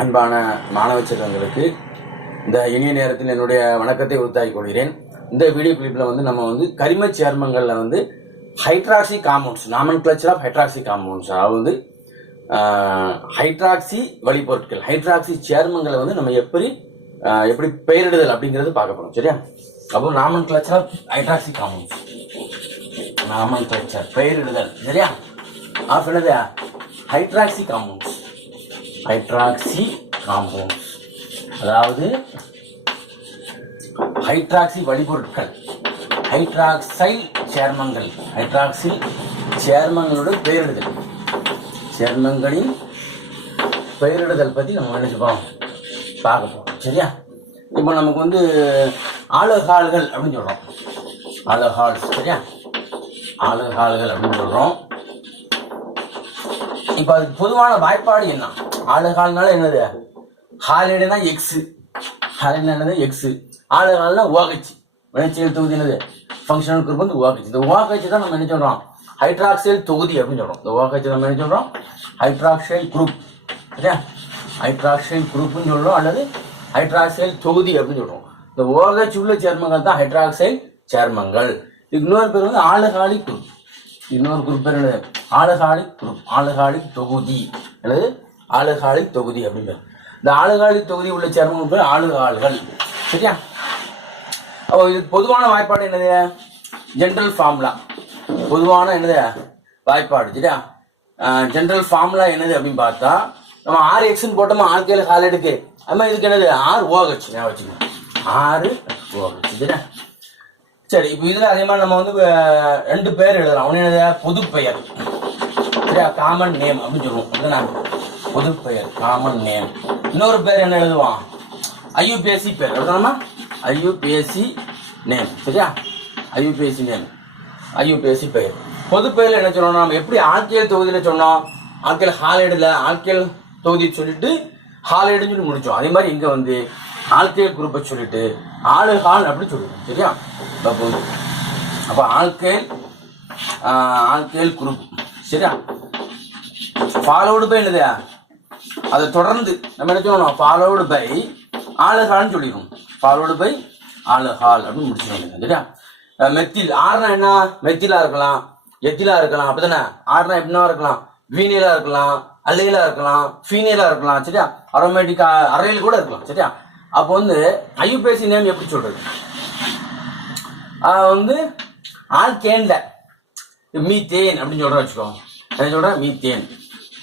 அன்பான மாணவ செல்வங்களுக்கு இந்த இனிய நேரத்தில் என்னுடைய வணக்கத்தை உறுத்தாக்கிக் கொள்கிறேன். இந்த வீடியோ கிளிப்பில் வந்து நம்ம வந்து கரிம சேர்மங்களில் வந்து hydroxy compounds nomenclature of hydroxy compounds அதாவது வந்து ஹைட்ராக்சி வழிபொருட்கள் ஹைட்ராக்சி சேர்மங்களை வந்து நம்ம எப்படி எப்படி பெயரிடுதல் அப்படிங்கிறது பார்க்க போகிறோம் சரியா? அப்போ nomenclature of hydroxy compounds nomenclature பெயரிடுதல் சரியா? ஆஃப் என்னது ஹைட்ராக்சி காம்பவுண்ட்ஸ் ஹைட்ராக்சி காம்பவுண்ட்ஸ் அதாவது ஹைட்ராக்சி வழிபொருட்கள். ஹைட்ராக்சைல் சேர்மங்கள். ஹைட்ராக்சில் சேர்மங்களோட பெயரிடுதல். சேர்மங்களின் பெயரிடுதல் பற்றி நம்ம நினைச்சுப்போம் பார்க்க போகிறோம் சரியா? இப்போ நமக்கு வந்து ஆலோஹால்கள் அப்படின்னு சொல்கிறோம் ஆலோஹால்ஸ் சரியா? ஆலோஹால்கள் அப்படின்னு சொல்கிறோம் இப்போ அதுக்கு பொதுவான வாய்ப்பாடு என்ன? ஆளுகால்னால என்னது? ஹாலிடேனா எக்ஸ் ஹாலிடேனா என்னது எக்ஸ் ஆளுகால்னா ஓகச்சு வினைச்செயல் தொகுதி என்னது? ஃபங்க்ஷனல் குரூப் வந்து ஓகச்சு இந்த ஓகச்சு தான் நம்ம என்ன சொல்கிறோம் ஹைட்ராக்சைல் தொகுதி அப்படின்னு சொல்கிறோம் இந்த ஓகச்சு நம்ம என்ன சொல்கிறோம் ஹைட்ராக்சைல் குரூப் சரியா? ஹைட்ராக்சைல் குரூப்னு சொல்கிறோம் அல்லது ஹைட்ராக்சைல் தொகுதி அப்படின்னு சொல்கிறோம் இந்த ஓகச்சு உள்ள சேர்மங்கள் தான் ஹைட்ராக்சைல் சேர்மங்கள். இன்னொரு பேர் வந்து ஆளுகாலி குரூப் இன்னொரு குரூப் பேர் என்னது? ஆளுகாலிக் குரூப் ஆளுகாலிக் தொகுதி. அல்லது ஆளுகாலை தொகுதி அப்படின்னு இந்த ஆளுகாலை தொகுதி உள்ள சேர்மங்கள் பேர் ஆளுகால்கள். சரியா? அப்போ இது பொதுவான வாய்ப்பாடு என்னது? ஜென்ரல் ஃபார்முலா பொதுவான என்னது? வாய்ப்பாடு. சரியா? ஜென்ரல் ஃபார்முலா என்னது அப்படின்னு பார்த்தா நம்ம ஆறு எக்ஸ்ன்னு போட்டோமா? ஆர்கேல ஹாலிடுக்கு அது மாதிரி இதுக்கு என்னது? ஆறு ஓகச்சு ஞாபகம் வச்சுக்கணும் ஆறு ஓகச்சு சரியா? சரி இப்போ இதில் அதே மாதிரி நம்ம வந்து ரெண்டு பேர் எழுதலாம். அவனு என்னது? பொது பெயர் சரியா? காமன் நேம் அப்படின்னு சொல்லுவோம். அப்படின்னா பொது பெயர் காமன் நேம் இன்னொரு பேர் என்ன எழுதுவான்? ஐயுபிஎஸ்சி பேர். எழுதலாமா? ஐயுபிஎஸ்சி நேம் சரியா? ஐயுபிஎஸ்சி நேம் ஐயுபிஎஸ்சி பெயர். பொது பெயரில் என்ன சொன்னோம் நம்ம எப்படி ஆட்சியல் தொகுதியில் சொன்னோம்? ஆட்கள் ஹாலைடில் ஆட்கள் தொகுதி சொல்லிட்டு ஹாலைடுன்னு சொல்லி முடித்தோம் அதே மாதிரி இங்கே வந்து ஆல்கேல் குரூப்பை சொல்லிட்டு ஆளு ஹால் அப்படி சொல்லுவோம் சரியா? அப்போ அப்போ ஆல்கேல் ஆல்கேல் குரூப். சரியா? ஃபாலோடு போய் என்னது அதை தொடர்ந்து நம்ம என்ன சொல்லணும்? ஃபாலோடு பை ஆலஹால்னு சொல்லிடுவோம். ஃபாலோடு பை ஆலஹால் அப்படின்னு முடிச்சிடணும் சரியா? மெத்தில் ஆறுனா என்ன? மெத்திலா இருக்கலாம் எத்திலா இருக்கலாம் அப்படிதானே ஆறுனா எப்படின்னா இருக்கலாம். வீனியலா இருக்கலாம் அல்லையிலா இருக்கலாம் ஃபீனேலா இருக்கலாம் சரியா? அரோமேட்டிக்கா அறையில் கூட இருக்கலாம் சரியா? அப்போ வந்து ஐயூபிஎஸ்சி நேம் எப்படி சொல்றது? ஆல் வந்து ஆல்கேன்ல மீத்தேன் அப்படின்னு சொல்கிறேன் வச்சுக்கோ என்ன சொல்றேன்? மீத்தேன்.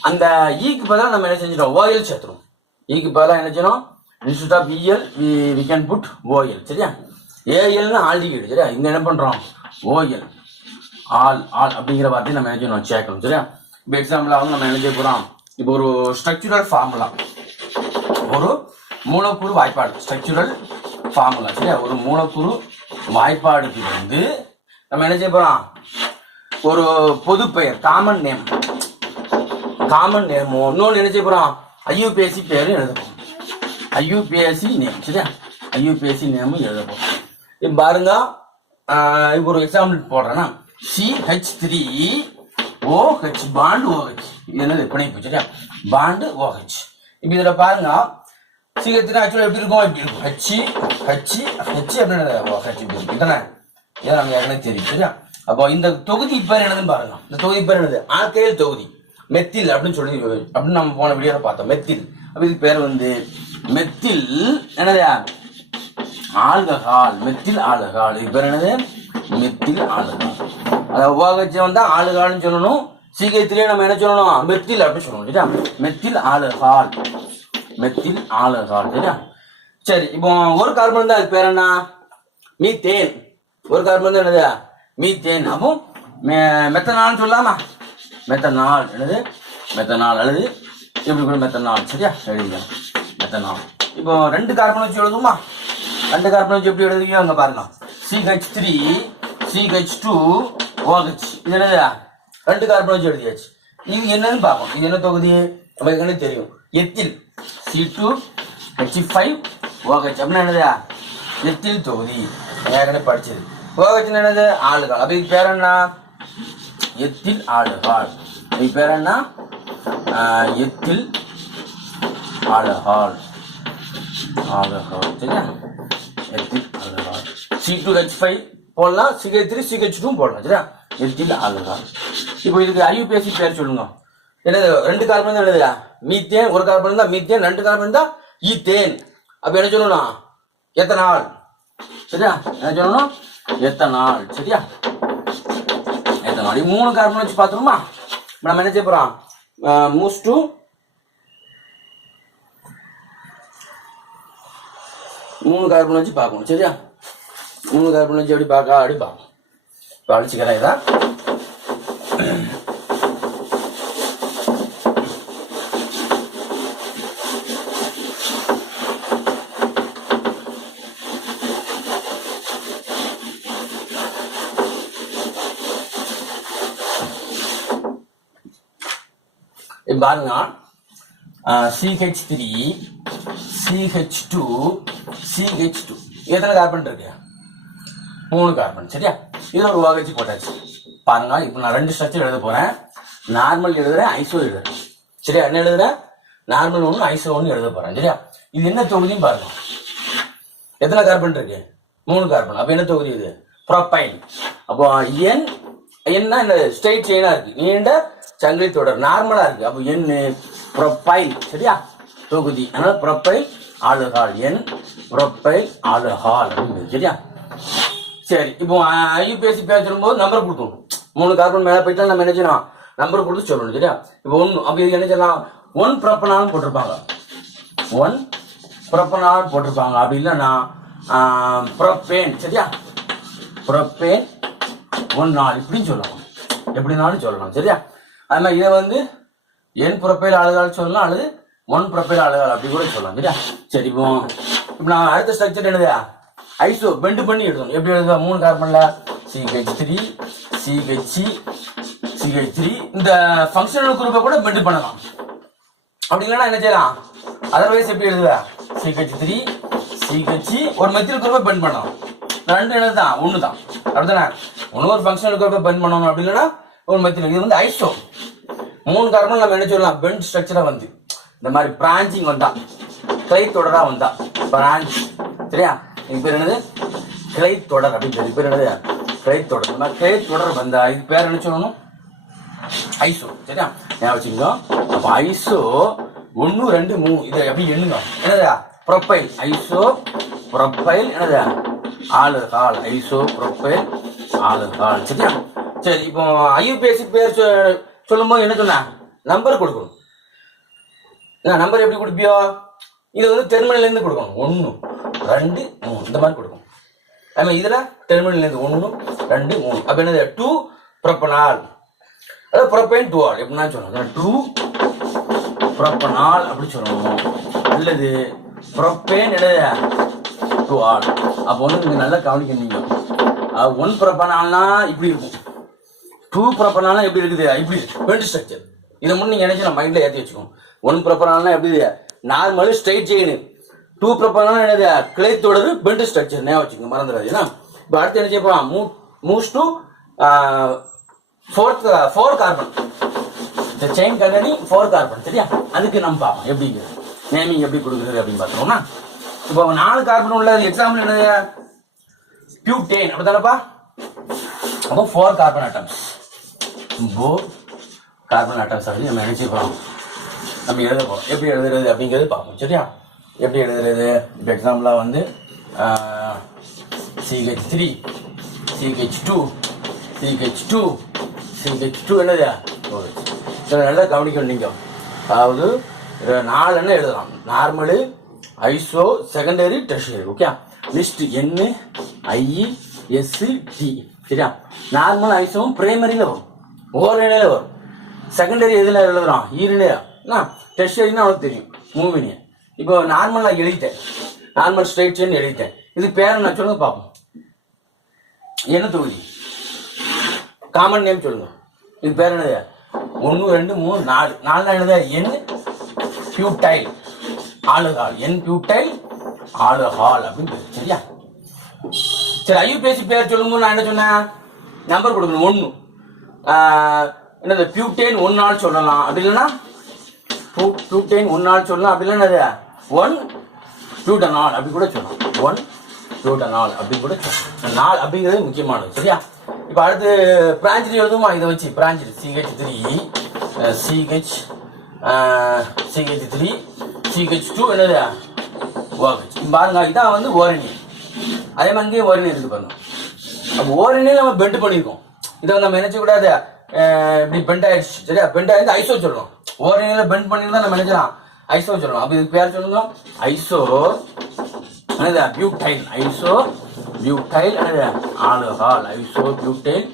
அந்த ஈக்கு பதிலாக நம்ம என்ன செஞ்சிடும் ஓஎல் சேர்த்துரும் ஈக்கு பதிலாக என்ன செய்யணும் instead of EL we we can put OL சரியா? ஏஎல்னு ஆல்டிகேட் சரியா? இங்கே என்ன பண்ணுறோம் ஓஎல் ஆல் ஆல் அப்படிங்கிற வார்த்தையை நம்ம என்ன செய்யணும்? சேர்க்கணும் சரியா? இப்போ எக்ஸாம்பிள் நம்ம என்ன செய்ய போகிறோம் இப்போ ஒரு ஸ்ட்ரக்சுரல் ஃபார்முலா ஒரு மூலக்கூறு வாய்ப்பாடு ஸ்ட்ரக்சுரல் ஃபார்முலா சரியா? ஒரு மூலக்கூறு வாய்ப்பாடுக்கு வந்து நம்ம என்ன செய்ய போகிறோம் ஒரு பொது பெயர் காமன் நேம் காமன் நேமோ? இன்னொன்று என்ன செய்ய போறோம் ஐயூபிஎஸ்சி பேரும் எழுதப்போம் ஐயூபிஎஸ்சி நேம் சரியா? ஐயூபிஎஸ்சி நேமும் எழுதப்போம் இப்போ பாருங்க. இப்போ ஒரு எக்ஸாம்பிள் போடுறேன்னா CH three OH bond OH இது என்னது? பிணைப்பு சரியா? பாண்டு ஓஹெச் இப்போ இதில் பாருங்க. சிஹெச் ஆக்சுவலாக எப்படி இருக்கும்? இப்படி இருக்கும். ஹெச் ஹெச் ஹெச் அப்படின்னு ஓஹெச் இப்படி இருக்கும். தானே இதை நம்ம ஏற்கனவே தெரியும் சரியா? அப்போ இந்த தொகுதி பேர் என்னதுன்னு பாருங்க. இந்த தொகுதி பேர் என்னது? ஆக்கையல் தொகுதி. மெத்தில் அப்படின்னு சொல்லி அப்படின்னு நம்ம போன வீடியோவில் பார்த்தோம். மெத்தில். அப்படி இதுக்கு பேர் வந்து மெத்தில் என்னது? ஆல்கஹால். Methyl alcohol. இது பேர் என்னது? Methyl alcohol. அதாவது உபகச்சம் வந்தா ஆளுகால்னு சொல்லணும். சீக்கிரத்திலே நம்ம என்ன சொல்லணும்? மெத்தில் அப்படின்னு சொல்லணும். சரியா? Methyl alcohol. Methyl alcohol. சரியா? சரி இப்போ ஒரு கார்பன் தான். அது பேர் என்ன? மீத்தேன். ஒரு கார்பன் தான். என்னது? மீத்தேன். அப்போ மெ- மெத்தனால்னு சொல்லலாமா? மெத்தனால் என்னது? மெத்தனால் அல்லது எப்படி கூட மெத்தனால்? சரியா? எழுதிக்கலாம் மெத்தனால். இப்போ ரெண்டு கார்பன் வச்சு எழுதுமா ரெண்டு கார்பன் வச்சு எப்படி எழுதுவீங்க அங்கே பாருங்க. CH three CH two OH இது என்னது? ரெண்டு கார்பன் வச்சு எழுதியாச்சு. இது என்னன்னு பார்ப்போம். இது என்ன தொகுதி? நமக்கு ஏற்கனவே தெரியும். Ethyl C two H five OH அப்படின்னா என்னதா? எத்தில் தொகுதி. ஏற்கனவே படிச்சது. ஓஹெச் என்னது? ஆளுகள். அப்போ இது பேர் என்ன? Ethyl alcohol. இது பேர் என்ன? எத்தில் ஆல்கஹால் ஆல்கஹால் சரியா? Ethyl alcohol C two H five போடலாம் சிஹெச் த்ரீ சிஹெச் டூ போடலாம் சரியா? எத்தில் ஆல்கஹால் இப்போ இதுக்கு ஐயூபிஎஸ்சி பேர் சொல்லுங்க. என்னது ரெண்டு கார்பன் தான் என்னது மீத்தேன் ஒரு கார்பன் இருந்தால் மீத்தேன் ரெண்டு கார்பன் இருந்தால் ஈத்தேன். அப்போ என்ன சொல்லணும்? எத்தனால். சரியா? என்ன சொல்லணும்? எத்தனால் சரியா? எத்தனால் இது மூணு கார்பன் வச்சு பார்த்துருமா நம்ம என்ன செய்ய போறோம் மூஸ் டூ மூணு கார்பன் வச்சு பார்க்கணும் சரியா மூணு கார்பன் வச்சு எப்படி பார்க்க அப்படி பார்க்கணும் இப்போ அழிச்சிக்கிறேன் இதான் பாருங்க. CH three CH two CH two எத்தனை கார்பன் இருக்கு? மூணு கார்பன் சரியா? இது ஒரு வகைச்சு போட்டாச்சு. பாருங்க இப்போ நான் ரெண்டு ஸ்ட்ரக்சர் எழுத போறேன். நார்மல் எழுதுறேன் ஐசோ எழுதுறேன். சரியா? என்ன எழுதுறேன் நார்மல் ஒன்று ஐசோ ஒன்று எழுத போறேன் சரியா? இது என்ன தொகுதியும் பாருங்க. எத்தனை கார்பன் இருக்கு? மூணு கார்பன் அப்போ என்ன தொகுதி இது? ப்ரொப்பைன் அப்போ என் என்ன? இந்த ஸ்ட்ரைட் செயினாக இருக்கு. நீண்ட சல்வை தொடர் நார்மலா இருக்கு. அப்போ எண் ப்ரொஃபைல் சரியா? தொகுதி. அதனால ப்ரொஃபைல் ஆளுகால் என் ப்ரொஃபைல் ஆளுகால் அப்படின்னு சரியா? சரி இப்போ ஐயூபிஎஸ்சி பேசும் போது நம்பர் கொடுத்துடும் மூணு கார்பன் மேலே போயிட்டால் நம்ம என்ன செய்யணும் நம்பர் கொடுத்து சொல்லணும் சரியா? இப்போ ஒன்று அப்போ இது என்ன செய்யலாம்? ஒன் ப்ரப்பனாலும் போட்டிருப்பாங்க. ஒன் ப்ரொப்பனால் போட்டிருப்பாங்க. அப்படி இல்லைன்னா ப்ரொப்பேன் சரியா? ப்ரொப்பேன் ஒன் நாள் இப்படின்னு சொல்லலாம். எப்படினாலும் சொல்லலாம் சரியா? அதனால் இதை வந்து என் ப்ரொஃபைல் அழுகால் சொல்லலாம் அல்லது ஒன் ப்ரொஃபைல் அழுகால் அப்படி கூட சொல்லலாம். சரியா சரி இப்போ இப்போ நான் அடுத்த ஸ்ட்ரக்சர் என்னது ஐசோ பெண்டு பண்ணி எழுதணும். எப்படி எழுதுவா? மூணு கார்பனில் CH three CH CH three இந்த ஃபங்க்ஷனல் குரூப்பை கூட பெண்டு பண்ணலாம். அப்படி இல்லைன்னா என்ன செய்யலாம்? அதர்வைஸ் எப்படி எழுதுவா? சிஹெச் த்ரீ சிஹெச் ஒரு மெத்தில் குரூப்பை பெண்ட் பண்ணலாம். ரெண்டு என்னது தான் ஒன்று தான் அப்படிதானே ஒன்று ஒரு ஃபங்க்ஷனல் குரூப்பை பெண்ட் பண்ணணும். அப்படி இல்லைன்னா ஒரு மெத்தில் இது வந்து ஐசோ மூணு கார்பன் நம்ம என்ன சொல்லலாம்? பெண்ட் ஸ்ட்ரக்சராக வந்து. இந்த மாதிரி பிரான்ச்சிங் வந்தா. கிளை தொடராக வந்தா. பிரான்ச் சரியா? இது பேர் என்னது? கிளை தொடர் அப்படின்னு சொல்லி. பேர் என்னது? கிளை தொடர். இந்த மாதிரி கிளை தொடர் வந்தா இது பேர் என்ன சொல்லணும்? ஐசோ சரியா? ஞாபகம் வச்சுக்கோ அப்போ ஐசோ ஒன்று ரெண்டு மூணு. இதை அப்படி எண்ணுங்க. என்னதா? ப்ரொஃபைல் ஐசோ ப்ரொஃபைல் என்னது? ஆளு கால் ஐசோ ப்ரொஃபைல் ஆளு கால் சரியா? சரி இப்போ ஐயூபிஎஸ்சி பேர் சொ- சொல்லும்போது என்ன சொன்ன நம்பர் கொடுக்கணும். என்ன நம்பர் எப்படி கொடுப்பியோ? இது வந்து டெர்மினல்லேருந்து கொடுக்கணும். ஒன்று ரெண்டு மூணு. இந்த மாதிரி கொடுக்கணும். ஆமா இதில் டெர்மினல்லேருந்து ஒன்று ரெண்டு மூணு. அப்போ என்னது? டூ ப்ரப்பனால் அதாவது ப்ரொப்பைன் டூ ஆல் எப்படின்னா சொல்லணும் டூ ப்ரொப்பனால் அப்படி சொல்லணும் அல்லது ப்ரொப்பேன் என்னது? டூ ஆல் அப்போ வந்து நீங்கள் நல்லா கவனிக்கணும் ஒன் ப்ரொப்பனால்னா இப்படி இருக்கும். டூ ப்ரொப்பனால்னா எப்படி இருக்குது? இப்படி பெண்ட் ஸ்ட்ரக்சர் இதை மட்டும் நீங்கள் நினைச்சு நம்ம மைண்டில் ஏற்றி வச்சுக்கோம் ஒன் ப்ரொப்பனால்னா எப்படி நார்மலு ஸ்ட்ரைட் செயின் டூ ப்ரொப்பனால்னா என்னது? கிளைத்தோடது தொடர் ஸ்ட்ரக்சர் ஞாபகம் வச்சுக்கோங்க மறந்துடாது ஏன்னா இப்போ அடுத்து என்ன செய்ய மூ மூஸ் டூ ஃபோர்த் ஃபோர் கார்பன் இந்த செயின் கண்டனி ஃபோர் கார்பன் சரியா? அதுக்கு நம்ம பார்ப்போம் எப்படி நேமிங் எப்படி கொடுக்குறது அப்படின்னு பார்த்தோம்னா இப்போ நாலு கார்பன் உள்ள எக்ஸாம்பிள் என்னது? பியூட்டேன் அப்படிதானப்பா அப்போ four carbon atoms four carbon atoms அப்படின்னு நம்ம நினைச்சு நம்ம எழுத போகிறோம் எப்படி எழுதுறது அப்படிங்கிறது பார்ப்போம் சரியா? எப்படி எழுதுறது? இப்போ எக்ஸாம்பிளாக வந்து CH three CH two CH two CH two என்னது OH. நல்லா கவனிக்கணும் நீங்கள் அதாவது நாலு என்ன எழுதலாம். Normal iso secondary tertiary okay list n i sec t சரியா? நார்மல் ஐசோவும் பிரைமரியில் வரும். ஓரணியில் வரும் செகண்டரி எதில் எழுதுறான்? என்ன? டெர்ஷரின்னா அவனுக்கு தெரியும். மூவினிய இப்போ நார்மல் நான் எழுதிட்டேன். நார்மல் ஸ்ட்ரைட் செயின் எழுதிட்டேன். இது பேர் நான் சொல்லுங்க பார்ப்போம் என்ன தொகுதி? காமன் நேம் சொல்லுங்க. இது பேர் என்னது? ஒன்று ரெண்டு மூணு நாலு. நாலு என்னது என் பியூட்டைல் ஆளுகால். என் பியூட்டைல் ஆளுகால் அப்படின்னு பேர். சரியா? சரி ஐயூபிஎஸ்சி பேர் சொல்லும்போது நான் என்ன சொன்னேன்? நம்பர் கொடுக்கணும். ஒன்று என்னது பியூட்டேன் ஒன் நாள் சொல்லலாம். அப்படி இல்லைன்னா டூ ஒன் நாள் சொல்லலாம். அப்படி என்னது? ஒன் பியூட்டனால் அப்படி கூட சொல்லலாம். ஒன் பியூட்டனால் அப்படி கூட சொல்லலாம். நாள் அப்படிங்கிறது முக்கியமானது. சரியா? இப்போ அடுத்து பிரான்ச்சில் எழுதுமா இதை வச்சு பிரான்ச்சில் CH three CH CH three CH two என்னது? ஓஹெச் பாருங்க இதான் வந்து ஓரணி அதே மாதிரி ஓரணி இருக்கு பாருங்க. அப்போ ஓரணியில் நம்ம பெட் பண்ணியிருக்கோம் இதை நம்ம நினைச்ச கூடாது. இப்படி பெண்ட் ஆயிடுச்சு. சரியா? பெண்ட் ஆயிருந்து ஐசோ சொல்லணும் ஓரணியில் பெண்ட் பண்ணியிருந்தா நம்ம நினைக்கலாம். ஐசோ சொல்லணும் அப்போ இதுக்கு பேர் சொல்லுங்க. ஐசோ என்னது? பியூட்டைல் ஐசோ பியூட்டைல் என்னது? ஆலுகால் ஐசோ பியூட்டைல்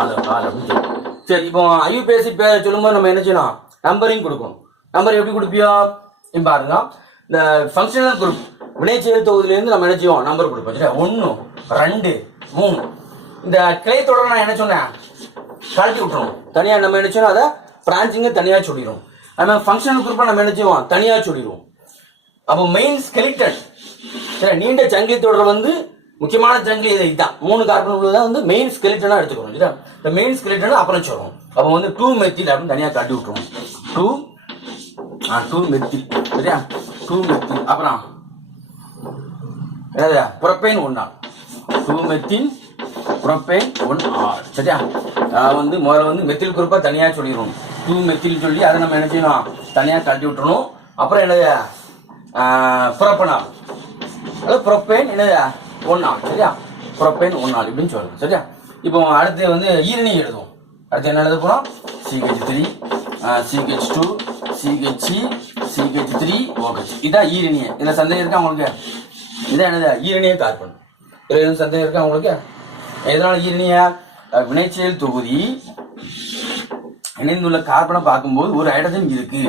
ஆலோஹால் அப்படின்னு சொல்லணும் சரி இப்போ ஐயூபிஎஸ்சி பேர் சொல்லும்போது நம்ம என்ன செய்யணும் நம்பரிங் கொடுக்கணும் நம்பர் எப்படி கொடுப்பியோ? பாருங்க. இந்த ஃபங்க்ஷனல் குரூப் வினைச்செயல் தொகுதியிலேருந்து நம்ம என்ன செய்வோம்? நம்பர் கொடுப்போம். சரியா? ஒன்று ரெண்டு மூணு. இந்த கிளை தொடர் நான் என்ன சொன்னேன்? கழட்டி விட்டுரும். தனியாக நம்ம என்ன அதை பிரான்ச்சிங்கை தனியாக சொல்லிடும் அது மாதிரி ஃபங்க்ஷனல் குரூப்பாக நம்ம என்ன செய்வோம்? தனியாக சொல்லிடுவோம் அப்போ மெயின் ஸ்கெலிட்டன் சரி நீண்ட சங்கிலி தொடர் வந்து முக்கியமான சங்கிலி இது இதுதான் மூணு கார்பன் உள்ளதான் வந்து மெயின் ஸ்கெலிட்டனாக எடுத்துக்கணும். சரியா இந்த மெயின் ஸ்கெலிட்டன் அப்புறம் சொல்லுவோம் அப்போ வந்து டூ மெத்தில் அப்படின்னு தனியாக காட்டி விட்டுருவோம் டூ ஆ டூ மெத்தில் சரியா? டூ மெத்தில் அப்புறம் என்னது? புறப்பேன் ஒன்றா two methyl propane one R சரியா? வந்து முதல்ல வந்து மெத்தில் குரூப்பாக தனியாக சொல்லிடணும். டூ மெத்தில் சொல்லி அதை நம்ம என்ன செய்யணும்? தனியாக கழட்டி விட்டுறணும். அப்புறம் என்னது? புரப்பனால் அது புறப்பேன் என்னது? ஒன்றா சரியா? புரப்பேன் ஒன் ஆள் இப்படின்னு சொல்லணும் சரியா? இப்போ அடுத்து வந்து ஈரணி எழுதுவோம். அடுத்து என்ன எழுத போகிறோம் CH three CH two CH CH three OH இதான் ஈரணியை. இதில் சந்தேகம் இருக்கா உங்களுக்கு? இதான் என்னது? ஈரணியை கார்பன் இதில் எதுவும் சந்தேகம் இருக்கா உங்களுக்கு? எதனால் ஈரணிய வினைச்செயல் தொகுதி. இணைந்துள்ள கார்பனை பார்க்கும்போது ஒரு ஹைட்ரஜன் இருக்கு.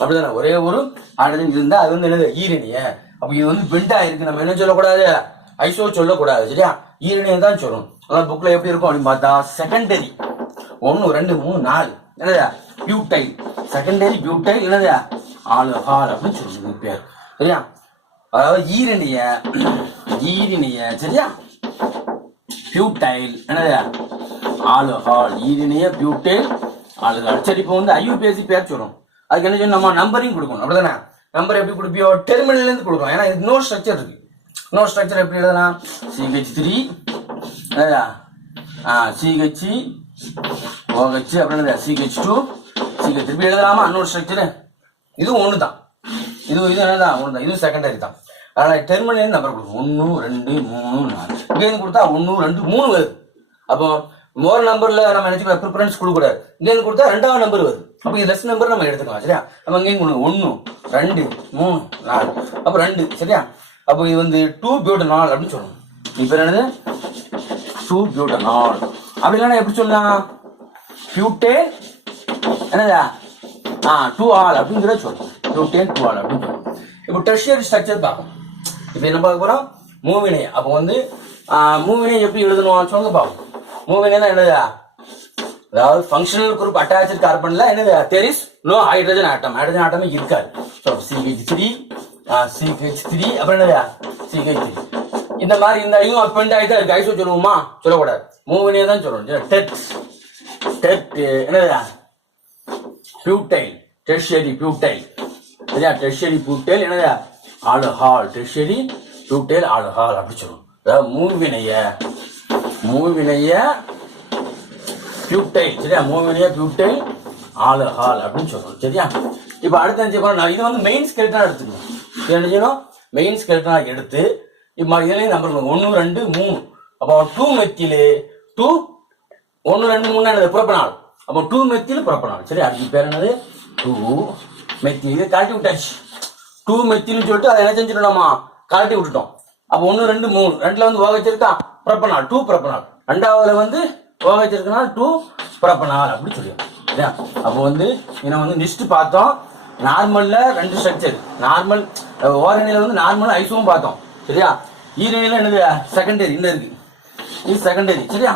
அப்படிதானே? ஒரே ஒரு ஹைட்ரஜன் இருந்தால் அது வந்து என்னது? ஈரணிய அப்போ இது வந்து பெண்டா இருக்கு நம்ம என்ன சொல்லக்கூடாது? ஐசோ சொல்லக்கூடாது சரியா? ஈரணியை தான் சொல்லணும் அதான் புக்கில் எப்படி இருக்கும் அப்படின்னு பார்த்தா செகண்டரி ஒன்று ரெண்டு மூணு நாலு. என்னது? பியூட்டைல் செகண்டரி பியூட்டைல் என்னது? ஆளு ஹால் அப்படின்னு சொல்லுது பேர். சரியா? அதாவது ஈரணிய ஈரணிய சரியா? பியூட்டைல் என்னது? ஆல்கஹால் ஈரினிய பியூட்டைல் ஆல்கஹால் சரி இப்போ வந்து ஐயூபிஎஸ்சி பேர் சொல்கிறோம் அதுக்கு என்ன சொல்லணும் நம்ம நம்பரிங் கொடுக்கணும். அப்படிதானே? நம்பர் எப்படி கொடுப்பியோ? டெர்மினல்லேருந்து கொடுக்கணும் ஏன்னா இது நோ ஸ்ட்ரக்சர் இருக்கு. நோ ஸ்ட்ரக்சர் எப்படி எழுதலாம்? சிஹெச் த்ரீ ஆ சிஹெச் ஓஹெச் அப்புறம் சிஹெச் டூ சிஹெச் திருப்பி எழுதலாமா? இன்னொரு ஸ்ட்ரக்சரு இதுவும் ஒன்று தான் இது இது என்னதான் ஒன்று தான் இதுவும் செகண்டரி தான். அதனால் டெர்மினல் நம்பர் கொடுக்கும். ஒன்று ரெண்டு மூணு நாலு. இங்கேருந்து கொடுத்தா ஒன்று ரெண்டு மூணு வருது. அப்போ மோர் நம்பரில் நம்ம நினச்சி ப்ரிஃபரன்ஸ் கொடுக்கூடாது இங்கேருந்து கொடுத்தா ரெண்டாவது நம்பர் வருது. அப்போ இது லெஸ் நம்பர் நம்ம எடுத்துக்கலாம் சரியா? நம்ம இங்கேயும் கொடுங்க. ஒன்று ரெண்டு மூணு நாலு. அப்போ ரெண்டு சரியா? அப்போ இது வந்து டூ பியூட்டனால் அப்படின்னு சொல்லணும் இப்போ என்னது? டூ நாலு அப்படி இல்லைன்னா எப்படி சொல்லலாம்? பியூட்டே என்னதா? ஆ டூ ஆல் அப்படிங்கிற சொல்லணும் பியூட்டேன் டூ ஆல் அப்படின்னு சொல்லணும் இப்போ டெர்ஷியரி ஸ்ட்ரக்சர் பார்க்கணும் இப்போ என்ன பார்க்க போகிறோம் மூவினை அப்போ வந்து மூவினை எப்படி எழுதணும் சொல்லுங்க பார்ப்போம் மூவினை தான் என்னது? அதாவது ஃபங்க்ஷனல் குரூப் அட்டாச்சு கார்பன்ல என்னது? There's is no hydrogen atom hydrogen ஆட்டமே இருக்காது. So CH three CH three அப்புறம் என்னது? சிஹெச் த்ரீ இந்த மாதிரி இந்த ஐயும் அப்பெண்ட் ஆகி தான் இருக்கு. ஐசோ சொல்லுவோமா? சொல்லக்கூடாது. மூவினே தான் சொல்லணும். டெட் டெட் என்னது? பியூட்டைல் டெர்ஷியரி பியூட்டைல் சரியா? டெர்ஷியரி பியூட்டைல் என்னது? ஆளுஹால் டெஷரி பியூட்டைல் ஆளுஹால் அப்படி அப்படின்னு அதாவது மூவினைய மூவினைய பியூட்டைல் சரியா? மூவினைய பியூட்டைல் ஆளுஹால் அப்படின்னு சொல்லணும் சரியா? இப்போ அடுத்து என்ன செய்யணும் நான் இது வந்து மெயின் ஸ்கெல்டனா எடுத்துக்கணும். இது என்ன செய்யணும்? மெயின் ஸ்கெல்டனா எடுத்து இப்போ இதுலேயும் நம்பர் ஒன்று ரெண்டு மூணு. அப்போ டூ மெத்திலு டூ ஒன்று ரெண்டு மூணு என்னது? புறப்பனால். அப்போ டூ மெத்தியில் புறப்பனால். சரி அதுக்கு பேர் என்னது? டூ மெத்தியில் இது கழட்டி விட்டாச்சு. டூ மெத்தில்னு சொல்லிட்டு அதை என்ன செஞ்சிடணுமா? கழட்டி விட்டுட்டோம். அப்போ ஒன்று ரெண்டு மூணு. ரெண்டுல வந்து ஓகச்சிருக்கா வச்சிருக்கா? டூ புறப்பநாள் ரெண்டாவதுல வந்து ஓக டூ புறப்பநாள் அப்படி சொல்லிடும் சரியா அப்போ வந்து இதை வந்து லிஸ்ட் பார்த்தோம். நார்மல்ல ரெண்டு ஸ்ட்ரக்சர் நார்மல் ஓரணியில வந்து நார்மல் ஐஸும் பார்த்தோம். சரியா? ஈரணியில என்னது? செகண்டரி இந்த இருக்கு. இது செகண்டரி சரியா?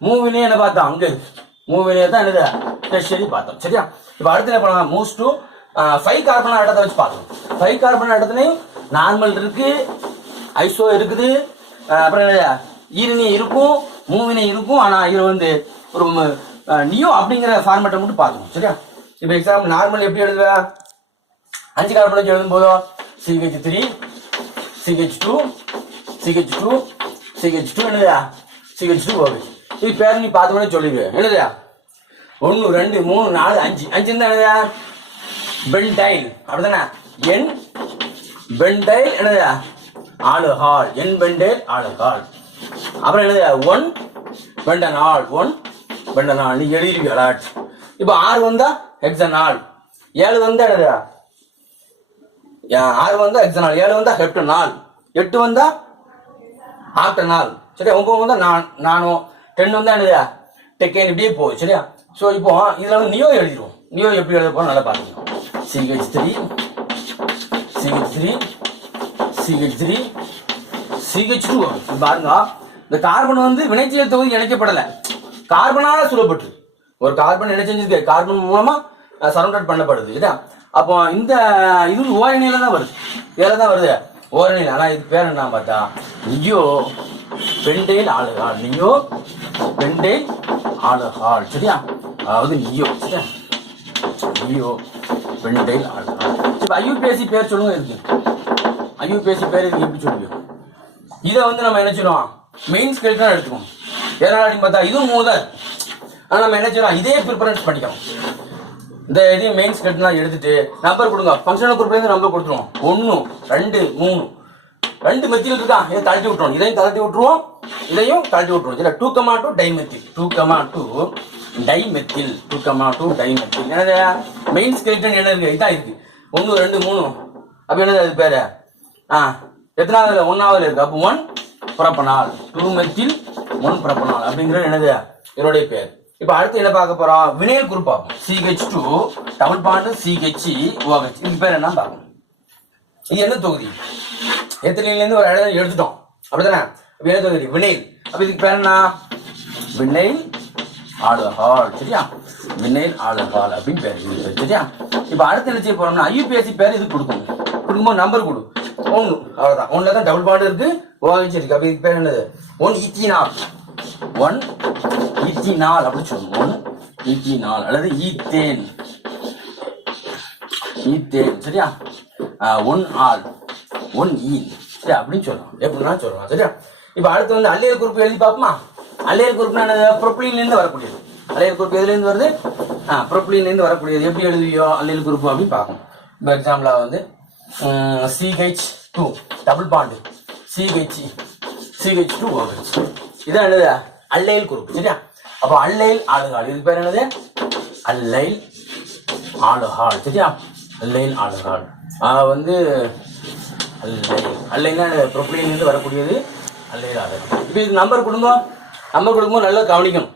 மூவினே என்ன பார்த்தோம்? அங்கே இருக்கு. மூவினே தான் என்னது? டெஸ்டரி பார்த்தோம். சரியா? இப்போ அடுத்து என்ன பண்ணலாம்? மூவ்ஸ் டூ ஃபைவ் கார்பன் ஆட்டத்தை வச்சு பார்க்கணும் ஃபைவ் கார்பன் ஆட்டத்துலையும் நார்மல் இருக்கு ஐசோ இருக்குது அப்புறம் ஈரணி இருக்கும் மூவினை இருக்கும் ஆனால் இதில் வந்து ஒரு நியோ அப்படிங்கிற ஃபார்மேட்டை மட்டும் பார்க்கணும் சரியா? இப்போ எக்ஸாம்பிள் நார்மல் எப்படி எழுதுவேன் அஞ்சு கார்பன் வச்சு எழுதும் போதும் CH three CH two CH two CH two என்னதா? சிஹெச் டூ ஓகே இது பேர் நீ பார்த்த சொல்லிடுவேன் என்னதா? ஒன்று ரெண்டு மூணு நாலு அஞ்சு. அஞ்சு தான் என்னதா? பென்டைல் அப்படிதானே? என் பென்டைல் என்னது ஆல்கஹால் என் பென்டைல் ஆல்கஹால் அப்புறம் என்னது? One pentanol. One pentanol. நீ எழுதிருப்பீங்க அலாட் இப்போ ஆறு வந்தா ஹெக்ஸனால் ஏழு வந்தா என்னது? ஆறு வந்தா ஆள் ஏழு வந்தா நாள் எட்டு வந்தா ஆப்டனால் சரியா? ஒன்பது வந்தா நான். நானும் டென் வந்தா என்னது? டெக்கேன். இப்படியே போகும் சரியா? ஸோ இப்போ இதில் வந்து நியோ எழுதிடுவோம் நியோ எப்படி எழுத போகிறோம் நல்லா பார்த்துக்கணும் CH3, CH3, CH3, CH2 பாருங்க. இந்த கார்பன் வந்து வினைச்செயல் தொகுதி இணைக்கப்படலை. கார்பனால சுடப்பட்டு. ஒரு கார்பன் என்ன செஞ்சிருக்கு கார்பன் மூலமா சரௌண்டட் பண்ணப்படுது. இதான் அப்போ இந்த இது ஓரணியில தான் வருது. வேற தான் வருது? ஓரணியில். ஆனால் இது பேர் என்ன பார்த்தா நியோ பெண்டைல் ஆளுகால் நியோ பெண்டைல் ஆளுகால் சரியா? அதாவது நியோ சரியா? நியோ பெண்டேல் ஆளுகால் இப்போ ஐயூபிஎஸ்சி பேர் சொல்லுங்க இருக்கு ஐயூபிஎஸ்சி பேர் இருக்கு எப்படி சொல்லுங்க இதை வந்து நம்ம என்ன செய்யணும் மெயின் தான் எடுத்துக்கோம் ஏன்னா பார்த்தா இதுவும் மூணு தான். இருக்கு. ஆனா நம்ம என்ன செய்யணும் இதே ப்ரிஃபரன்ஸ் பண்ணிக்கலாம் இந்த இதையும் மெயின் ஸ்கெட்லாம் எடுத்துட்டு நம்பர் கொடுங்க. ஃபங்க்ஷனல் குரூப்லேருந்து நம்பர் கொடுத்துருவோம். ஒன்று ரெண்டு மூணு. ரெண்டு மெத்தில் இருக்கா? இதை தள்ளி விட்டுருவோம். இதையும் தள்ளி விட்டுருவோம். இதையும் தள்ளி விட்டுருவோம். இல்லை two comma two dimethyl two comma two dimethyl two comma two dimethyl. என்னது? மெயின் ஸ்கெலிட்டன் என்ன இருக்கு இதான் இருக்கு. ஒன்று ரெண்டு மூணு. அப்போ என்னது அது பேர்? ஆ எத்தனாவதுல? ஒன்னாவதுல இருக்கு. அப்போ one propanol. Two methyl one propanol. அப்படிங்கிறது என்னது? என்னுடைய பேர். இப்போ அடுத்து என்ன பார்க்க போறோம்? வினைல் குரூப் பார்ப்போம் CH two double bond CH OH இது பேர் என்ன பார்க்கணும் இது என்ன தொகுதி? எத்தனைலேருந்து ஒரு இடம் எடுத்துட்டோம். அப்படிதானே அப்ப என்ன தொகுதி? வினைல் அப்போ இதுக்கு பேர் என்ன? வினைல் ஆளுகால் சரியா? வினைல் ஆளுகால் அப்படின்னு பேர் இதுக்கு பேர் சரியா? இப்போ அடுத்து என்ன செய்ய போறோம்னா ஐயூபிஎஸ்சி பேர் இது கொடுக்கும்? கொடுக்கும்போது நம்பர் கொடு. ஒன்று அவ்வளோதான் ஒன்றில் தான் டபுள் பாண்டு இருக்கு ஓஹெச் இருக்கு அப்போ இதுக்கு பேர் என்னது? ஒன் ஈத்தினால் ஒன் ஈத்தினால் அப்படின்னு சொல்லணும் ஒன் ஈத்தினால் அல்லது ஈத்தேன் ஈத்தேன் சரியா? ஒன் ஆல் ஒன் ஈ சரி அப்படின்னு சொல்லலாம் எப்படின்னா சொல்லலாம் சரியா? இப்போ அடுத்து வந்து அல்லியல் குறிப்பு எழுதி பார்ப்போமா? அலையல் குரூப்னா என்னது ப்ரொப்ளின்லேருந்து வரக்கூடியது. அலையல் குரூப் எதுலேருந்து வருது? ஆ ப்ரொப்ளின்லேருந்து வரக்கூடியது. எப்படி எழுதுவியோ அலையல் குரூப் அப்படின்னு பார்க்கணும் இப்போ எக்ஸாம்பிளாக வந்து CH two double bond CH CH two OH இதான் என்னது அல்லைல் குரூப் சரியா? அப்போ அல்லைல் ஆளுகால். இதுக்கு பேர் என்னது? அல்லைல் ஆளுகால் சரியா? Allyl alcohol. வந்து அல்லைல் அல்லைன்னா ப்ரொப்ளின்லேருந்து வரக்கூடியது அல்லைல் ஆளுகால். இப்போ இது நம்பர் கொடுங்க. நம்ம கொடுக்கும்போது நல்லா கவனிக்கணும்.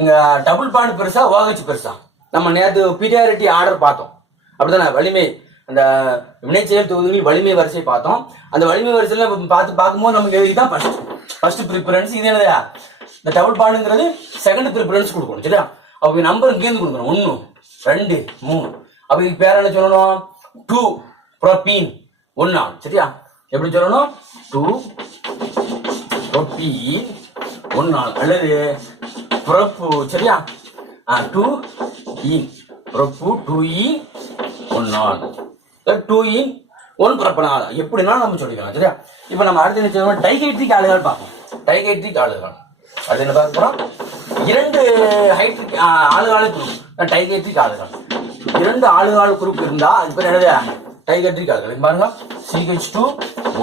இங்கே டபுள் பாண்ட் பெருசா ஓஹெச் பெருசா. நம்ம நேற்று பீரியாரிட்டி ஆர்டர் பார்த்தோம். அப்படிதானே? வலிமை. அந்த வினைச்செயல் தொகுதிகளில் வலிமை வரிசை பார்த்தோம். அந்த வலிமை வரிசையில் பார்த்து பார்க்கும்போது நமக்கு இதுதான் ஃபர்ஸ்ட் ஃபர்ஸ்ட் ப்ரிஃபரன்ஸ் இது என்னது? இந்த டபுள் பாண்டுங்கிறது செகண்ட் ப்ரிஃபரன்ஸ் கொடுக்கணும் சரியா? அப்போ நம்பர் இங்கேருந்து கொடுக்கணும். ஒன்று ரெண்டு மூணு. அப்போ இதுக்கு பேர் என்ன சொல்லணும்? டூ ப்ரோப்பீன் ஒன்று சரியா? எப்படி சொல்லணும்? டூ ப்ரோபீன் ஒன்று நாள் அல்லது புறப்பு சரியா? Two en e. Prop two en e, one நாள் two en e, one prop நாள் எப்படினாலும் நம்ம சொல்லிக்கலாம் சரியா? இப்போ நம்ம அடுத்து என்ன செய்வோம் டைகைட்ரிக் ஆளுகள் பார்ப்போம். டைகைட்ரிக் ஆளுகள். அது என்ன பார்க்க போறோம்? இரண்டு ஹைட்ரிக் ஆளுகால குரூப். டைகைட்ரிக் ஆளுகள். இரண்டு ஆளுகால குரூப் இருந்தா அது பேர் என்னது? கை ஆளுகள் பாருங்க. CH two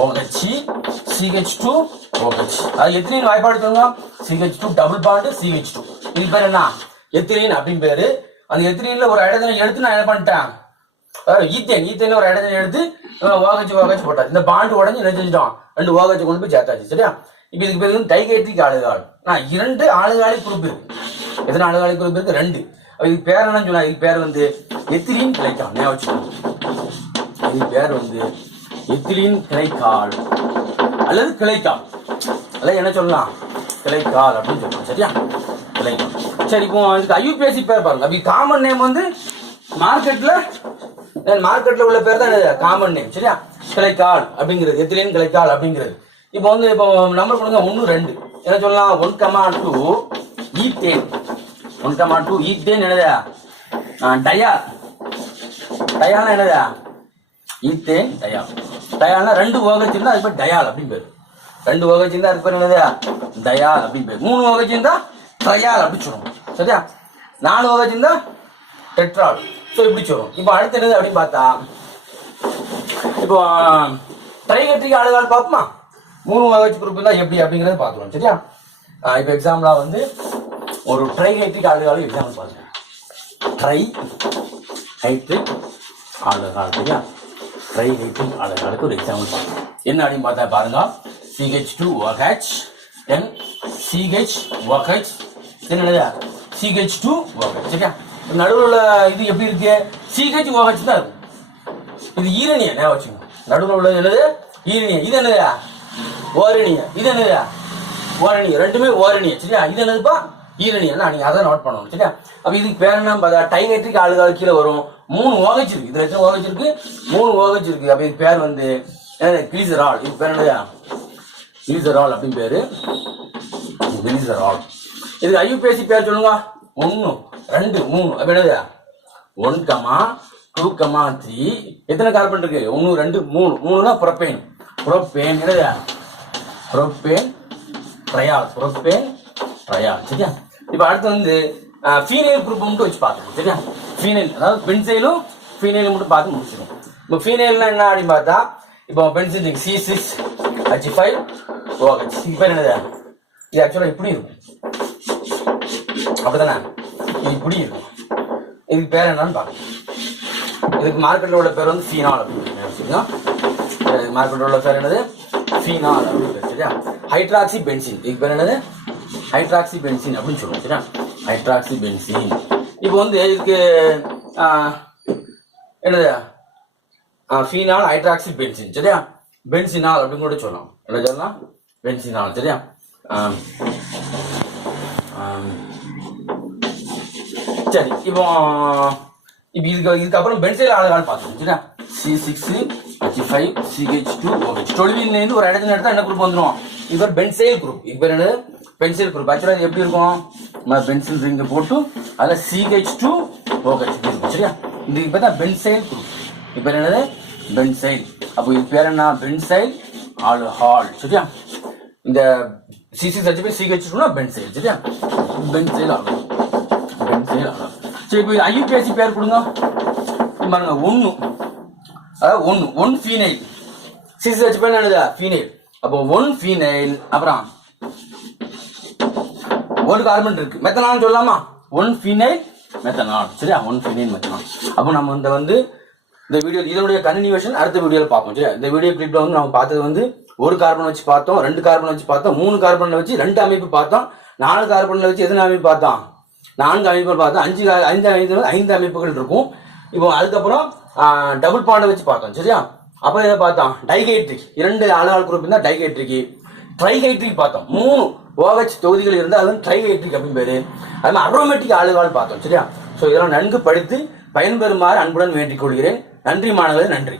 OH CH two OH அது எத்திரின் வாய்ப்பாடு சொல்லுங்க? CH two double bond CH two இது பேர் என்ன? எத்திரின் அப்படின்னு பேரு. அந்த எத்திரின்ல ஒரு இடத்துல எடுத்து நான் என்ன பண்ணிட்டேன்? அஹ் ஈத்தேன். ஈத்தேன்ல ஒரு இடத்துல எடுத்து ஓகச்சு ஓகச்சு போட்டாச்சு இந்த பாண்டு உடஞ்சி நினைச்சிட்டோம் ரெண்டு ஓகச்சு கொண்டு போய் சேர்த்தாச்சு. சரியா? இப்போ இதுக்கு பேர் வந்து டைகேட்ரிக் ஆளுகால். நான் இரண்டு ஆளுகாலி குரூப் இருக்கு. எத்தனை ஆளுகாலி குரூப் இருக்கு? ரெண்டு. அப்ப இதுக்கு பேர் என்னன்னு சொன்னா இதுக்கு பேர் வந்து எத்திரின் கிடைக்கும் ஞாபகம் வச்சுக்கோங்க. இது பேர் வந்து எத்திலின் கிளைக்கால். அல்லது கிளைக்கால். அல்ல என்ன சொல்லலாம்? கிளைக்கால் அப்படின்னு சொல்லலாம். சரியா? கிளைக்கால். சரி இப்போ இதுக்கு ஐயூபிஎஸ்சி பேர் பாருங்க. அப்படி காமன் நேம் வந்து மார்க்கெட்ல மார்க்கெட்ல உள்ள பேர் தான் காமன் நேம் சரியா? கிளைக்கால் அப்படிங்கிறது எத்திலின் கிளைக்கால் அப்படிங்கிறது. இப்போ வந்து இப்போ நம்பர் கொடுங்க. ஒன்று ரெண்டு. என்ன சொல்லலாம்? One comma two ethane. One comma two ethane என்னதா? டயா டயானா என்னதா? ஈத்தேன் டயால் டயால்னா ரெண்டு ஓகச்சிருந்தா அது பேர் டயால் அப்படின்னு பேர். ரெண்டு ஓகச்சிருந்தா அதுக்கு பேர் என்னது? டயால் அப்படின்னு பேர். மூணு ஓகச்சிருந்தா ட்ரையால் அப்படி சொல்லுவோம். சரியா? நாலு ஓகச்சிருந்தா டெட்ரால். ஸோ இப்படி சொல்லுவோம். இப்போ அடுத்து என்னது அப்படின்னு பார்த்தா இப்போ ட்ரைகட்ரிக் ஆளுகால் பார்ப்போமா? மூணு வகை குரூப் இருந்தால் எப்படி அப்படிங்கிறத பார்த்துக்கணும் சரியா? இப்போ எக்ஸாம்பிளா வந்து ஒரு ட்ரை ஹைட்ரிக் ஆளுகாலும் எக்ஸாம்பிள் பாருங்க ட்ரை ஹைட்ரிக் ஆளுகால் சரியா? ட்ரை ஹைட்ரிக் ஆளுகாலுக்கு ஒரு எக்ஸாம்பிள் பார்க்கலாம். என்ன அப்படின்னு பார்த்தா பாருங்க. CH two OH then CH OH என்னது? சிஹெச் டூ ஒஹெச் சரியா? நடுவில் உள்ள இது எப்படி இருக்கு? சிஹெச் ஒஹெச் தான் இருக்கும். இது ஈரணியா ஞாபகம் வச்சுக்கணும் நடுவில் உள்ளது என்னது? ஈரணிய இது என்னது? ஓரணிய இது என்னது? ஓரணிய ரெண்டுமே ஓரணிய சரியா? இது என்னதுப்பா? ஈரணியா நீங்க அதை நோட் பண்ணணும். சரியா? அப்ப இதுக்கு பேர் என்ன பார்த்தா டைகேட்ரிக் ஆளுகால் கீழே வரும். மூணு ஓகச்சு இருக்கு. இதுல எத்தனை ஓகச்சு இருக்கு? மூணு ஓகச்சு இருக்கு. அப்ப பேர் வந்து கிளிசரால். இது பேர் என்னது? கிளிசரால் அப்படின்னு பேரு. கிளிசரால். இது ஐயூபிஎஸ்சி பேர் சொல்லுங்க. ஒன்னு ரெண்டு மூணு. அப்ப என்னது? One comma two comma three. எத்தனை கார்பன் இருக்கு? ஒன்று ரெண்டு மூணு. மூணுனா புரப்பேன் புரப்பேன் என்னது? புரப்பேன் ட்ரையால். புரப்பேன் ட்ரையால். சரியா? இப்போ அடுத்து வந்து ஃபீனைல் குரூப் மட்டும் வச்சு பார்த்துக்கோ சரியா? ஃபீனைல் அதாவது பென்சைலும் ஃபீனைலும் மட்டும் பார்த்து முடிச்சிடும் இப்போ ஃபீனைல்னா என்ன அப்படின்னு பார்த்தா இப்போ benzyl C six H five OH இப்போ என்னது? இது ஆக்சுவலாக இப்படி இருக்கும். அப்படிதானே இது இப்படி இருக்கும். இதுக்கு பேர் என்னன்னு பார்க்கணும் இதுக்கு மார்க்கெட்டில் உள்ள பேர் வந்து ஃபீனால் அப்படின்னு வச்சுக்கோங்க மார்க்கெட்டில் உள்ள பேர் என்னது? ஃபீனால் அப்படின்னு சரியா? ஹைட்ராக்சி பென்சின் இதுக்கு பேர் என்னது? ஹைட்ராக்சி பென்சின் அப்படின்னு சொல்லுவோம் சரியா? ஹைட்ராக்சி பென்சின் இப்போ வந்து இதுக்கு என்னது? ஃபீனால் ஹைட்ராக்சி பென்சின் சரியா? பென்சினால் அப்படின்னு கூட சொல்லலாம். என்ன சொல்லலாம் பென்சினால் சரியா? சரி இப்போ இப்போ இதுக்கு இதுக்கப்புறம் பென்சைல் ஆளுகால் பார்த்தோம் சரியா? C six C five CH two okay டொல்வின்லேருந்து ஒரு இடத்துல எடுத்தால் என்ன குரூப் வந்துடும் இது பேர் பென்சைல் குரூப் இப்போ என்னது? பென்சில் குரூப் ஆக்சுவலாக இது எப்படி இருக்கும்? நம்ம பென்சில் ரிங்கு போட்டு அதில் சிஹெச் டூ ஓஹெச் இருக்கும். சரியா? இது இப்போ தான் பென்சைல் குரூப் இப்போ என்னது? பென்சைல் அப்போ இது பேர் என்ன? பென்சைல் ஆல் ஹால் சரியா? இந்த சிசி சிக்ஸ் போய் சிஹெச் டூனா பென்சைல் சரியா? பென்சைல் ஆகும் பென்சைல் ஆகும் சரி இப்போ ஐயூபிஎஸ்சி பேர் கொடுங்க. பாருங்க ஒன்று அதாவது ஒன்று ஒன் ஃபீனைல் சிசி ஹெச் பேர் என்னது? ஃபீனைல் அப்போ ஒன் ஃபீனைல் அப்புறம் ஒரு கார்பன் இருக்கு. மெத்தனால் சொல்லலாமா? ஒன் ஃபினைல் மெத்தனால் சரியா? ஒன் ஃபினைல் மெத்தனால் அப்போ நம்ம இந்த வந்து இந்த வீடியோ இதனுடைய கன்டினியூஷன் அடுத்த வீடியோவில் பார்ப்போம். சரியா? இந்த வீடியோ கிளிப்பில் வந்து நம்ம பார்த்தது வந்து ஒரு கார்பன் வச்சு பார்த்தோம் ரெண்டு கார்பன் வச்சு பார்த்தோம் மூணு கார்பன்ல வச்சு ரெண்டு அமைப்பு பார்த்தோம் நாலு கார்பனில் வச்சு எத்தனை அமைப்பு பார்த்தோம்? நான்கு அமைப்புகள் பார்த்தோம். அஞ்சு கா- ஐந்து ஐந்து ஐந்து அமைப்புகள் இருக்கும். இப்போ அதுக்கப்புறம் டபுள் பாண்டை வச்சு பார்த்தோம். சரியா? அப்புறம் இதை பார்த்தோம். டைகேட்ரிக் இரண்டு ஆளுகால் குரூப் இருந்தால் டைகேட்ரிக்கு ட்ரைஹைட்ரிக் பார்த்தோம். மூணு ஓஹெச் தொகுதிகள் இருந்தால் அது ட்ரைஹைட்ரிக் அப்படின்னு பேர். அது மாதிரி அரோமேட்டிக் ஆளுகால் பார்த்தோம் சரியா? ஸோ இதெல்லாம் நன்கு படித்து பயன்பெறுமாறு அன்புடன் வேண்டிக் கொள்கிறேன். நன்றி மாணவர்களே நன்றி.